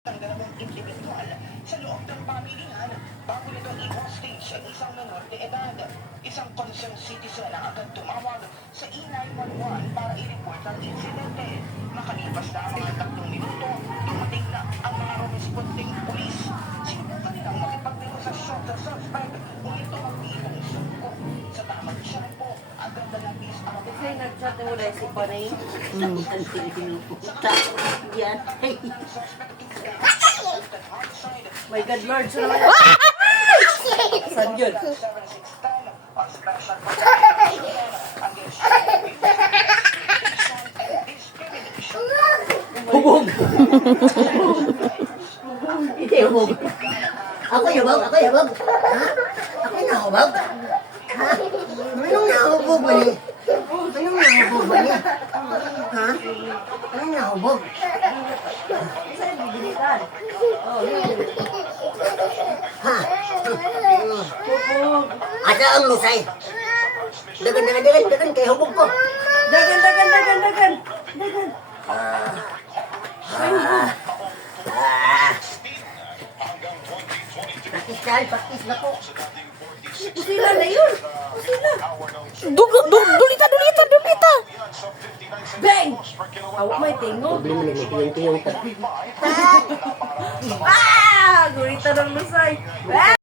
ng dalawang individual sa loob ng pamilihan bago nito i-hostage ang isang menor de edad. Isang concerned citizen ang agad tumawag sa E911 para i-report ang insidente. Makalipas na ang mga 3 minuto, dumating na ang mga responding pulis. Sinubukan nilang makipag-negosasyon sa suspect kung ito mag-iibang sungko. Sa tamang siyempo, agad na nabis ang Kasi nag-chat mo dahil si Panay. Yan. My God, Lord. So naman. Saan yun? Hubog. Hindi hubog. Ako yabag, ako yabag. Ha? Ako nahubog. Ha? Anong nahubog ba niya? Anong nahubog ba niya? Ha? Anong nahubog? Saan yung bilitan? Oh, yun. Ha? Hubog. Asa ang lusay? Dagan kay hubog ko. Dagan. Dagan. Pakis na ko. Kusila na yun. Kusila. Dulita. Bang! Awak may tingog. Problema na tiyong-tiyong. Ah! Gurita ng lusay. Ah!